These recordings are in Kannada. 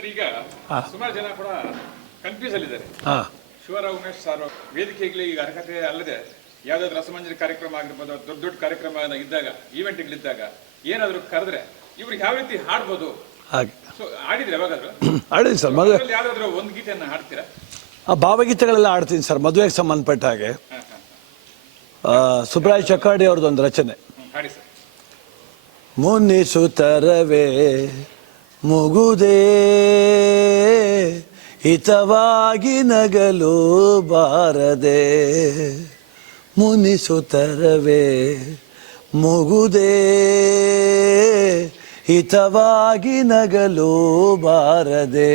ಸರ್ ಈಗ ಸುಮಾರು ಜನ ಕೂಡ ಕನ್ಫ್ಯೂಸ್ ಅಲ್ಲಿದ್ದಾರೆ. ಶಿವರಾವ್ ಉಮೇಶ್ ಸರ್ ವೇದಿಕೆಗಳಿಗೆ ಈಗ ಅರ್ಹತೆ ಅಲ್ಲದೆ ಯಾವ್ದಾದ್ರು ರಸಮಂಜರಿ ಕಾರ್ಯಕ್ರಮ ಆಗಿರ್ಬೋದು ದೊಡ್ಡ ದೊಡ್ಡ ಕಾರ್ಯಕ್ರಮ ಇದ್ದಾಗ ಈವೆಂಟ್ಗಳಿದ್ದಾಗ ಏನಾದ್ರು ಕರೆದ್ರೆ ಇವ್ರಿಗೆ ಯಾವ ರೀತಿ ಹಾಡ್ಬೋದು? ಆಡಿದ್ರೆ ಯಾವಾಗಾದ್ರು? ಆಡಿದ್ದೀನಿ ಸರ್ ಮದುವೆ ಯಾವ್ದಾದ್ರು ಒಂದು ಗೀತೆಯನ್ನ ಹಾಡ್ತೀರಾ? ಆ ಭಾವಗೀತೆಗಳೆಲ್ಲ ಹಾಡ್ತೀನಿ ಸರ್ ಮದುವೆಗೆ ಸಂಬಂಧಪಟ್ಟ ಹಾಗೆ. ಸುಬ್ರಾಯ್ ಚಕ್ಕಾಡಿ ಅವ್ರದ್ದೊಂದು ರಚನೆ. ಹ್ಮ್, ಹಾಡಿ ಸರ್. ಮುನ್ನಿಸುತ್ತರವೇ ಮುಗುದೇ ಹಿತವಾಗಿ ನಗಲು ಬಾರದೆ ಮುನಿಸುತ್ತರವೇ ಮುಗುದೇ ಹಿತವಾಗಿ ನಗಲು ಬಾರದೆ.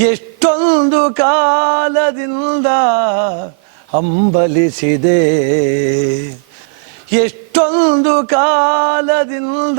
ಎಷ್ಟೊಂದು ಕಾಲದಿಂದ ಹಂಬಲಿಸಿದೆ ಎಷ್ಟೊಂದು ಕಾಲದಿಂದ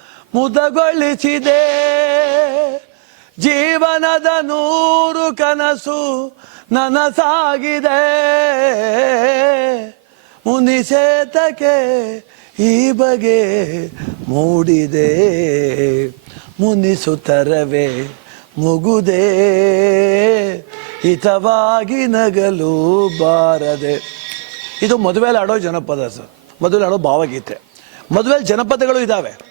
ಮುದಗೊಳಿಸಿದೆ. ಜೀವನದ ನೂರು ಕನಸು ನನಸಾಗಿದೆ. ಮುನಿಸೇತಕ್ಕೆ ಈ ಬಗೆ ಮೂಡಿದೆ. ಮುನಿಸುತ್ತರವೇ ಮುಗುದೇ. ಹಿತವಾಗಿ ನಗಲು ಬಾರದೆ. ಇದು ಮದುವೆಯಲ್ಲಿ ಆಡೋ ಜನಪದ ಸರ್. ಮದುವೆಲಿ ಆಡೋ ಭಾವಗೀತೆ. ಮದುವೆಲಿ ಜನಪದಗಳು ಇದ್ದಾವೆ